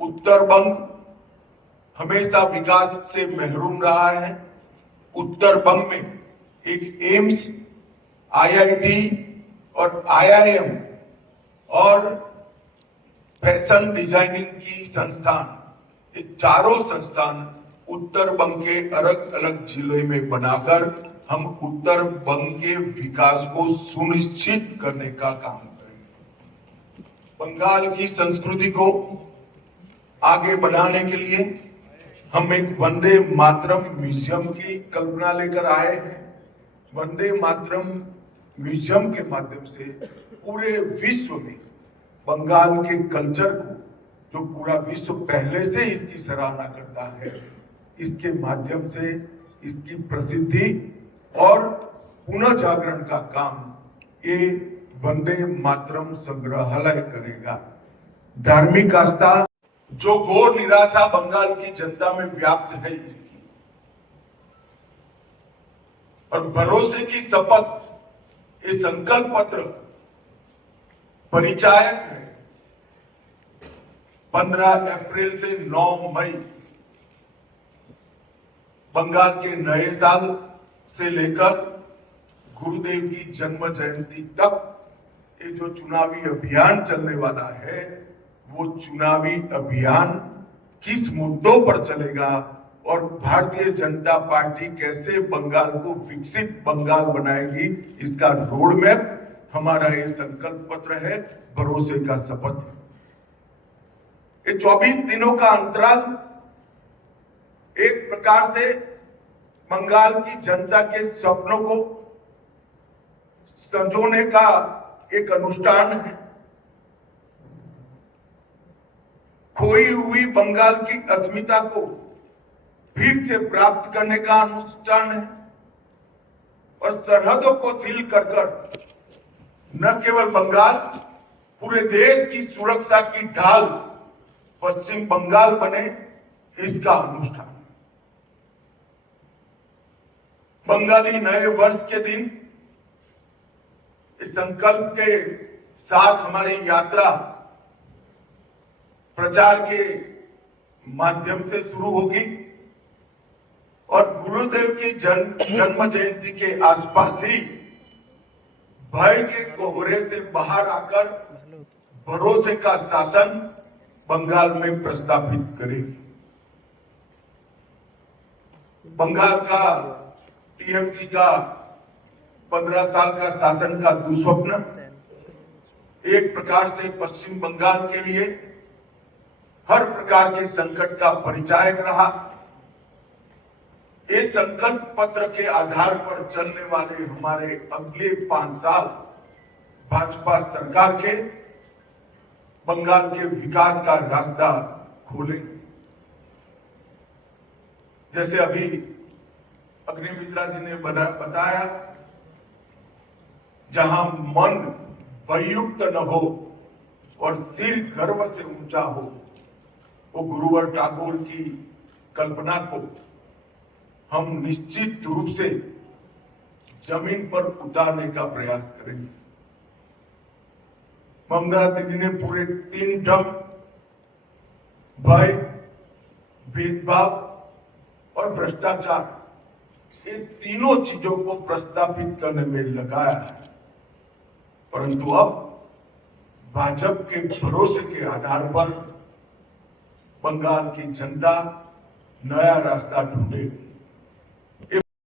उत्तर बंग हमेशा विकास से महरूम रहा है। उत्तर बंग में एक एम्स, आईआईटी और आईआईएम और फैशन डिजाइनिंग की संस्थान, ये चारों संस्थान उत्तर बंग के अलग अलग जिले में बनाकर हम उत्तर बंग के विकास को सुनिश्चित करने का काम करेंगे। बंगाल की संस्कृति को आगे बढ़ाने के लिए हम एक वंदे मातरम म्यूजियम की कल्पना लेकर आए हैं। वंदे मातरम म्यूजियम के माध्यम से पूरे विश्व में बंगाल के कल्चर को, जो पूरा विश्व पहले से इसकी सराहना करता है, इसके माध्यम से इसकी प्रसिद्धि और पुनः जागरण का काम ये वंदे मातरम संग्रहालय करेगा। धार्मिक आस्था जो घोर निराशा बंगाल की जनता में व्याप्त है, इसकी और भरोसे की शपथ, ये संकल्प पत्र परिचायक है। 15 अप्रैल से 9 मई बंगाल के नए साल से लेकर गुरुदेव की जन्म जयंती तक ये जो चुनावी अभियान चलने वाला है, वो चुनावी अभियान किस मुद्दों पर चलेगा और भारतीय जनता पार्टी कैसे बंगाल को विकसित बंगाल बनाएगी, इसका रोड मैप हमारा ये संकल्प पत्र है, भरोसे का शपथ है। ये 24 दिनों का अंतराल एक प्रकार से बंगाल की जनता के सपनों को संजोने का एक अनुष्ठान है। खोई हुई बंगाल की अस्मिता को फिर से प्राप्त करने का अनुष्ठान है और सरहदों को सील कर न केवल बंगाल, पूरे देश की सुरक्षा की ढाल पश्चिम बंगाल बने, इसका अनुष्ठान। बंगाली नए वर्ष के दिन इस संकल्प के साथ हमारी यात्रा प्रचार के माध्यम से शुरू होगी और गुरुदेव की जन्म जयंती के आसपास ही भय के कोहरे से बाहर आकर भरोसे का शासन बंगाल में प्रस्तापित करेगी। बंगाल का टीएमसी का 15 साल का शासन का दुस्वप्न एक प्रकार से पश्चिम बंगाल के लिए हर प्रकार के संकट का परिचायक रहा। इस संकल्प पत्र के आधार पर चलने वाले हमारे अगले 5 साल भाजपा सरकार के बंगाल के विकास का रास्ता खोलेंगे। जैसे अभी अग्निमित्रा जी ने बताया, जहां मन भययुक्त न हो और सिर गर्व से ऊंचा हो, वो गुरुवर टागोर की कल्पना को हम निश्चित रूप से जमीन पर उतारने का प्रयास करेंगे। ममता दीदी ने पूरे 3 टर्म भय, भेदभाव और भ्रष्टाचार, ये तीनों चीजों को प्रस्तापित करने में लगाया है, परंतु अब भाजपा के भरोसे के आधार पर बंगाल की जनता नया रास्ता ढूंढेगी।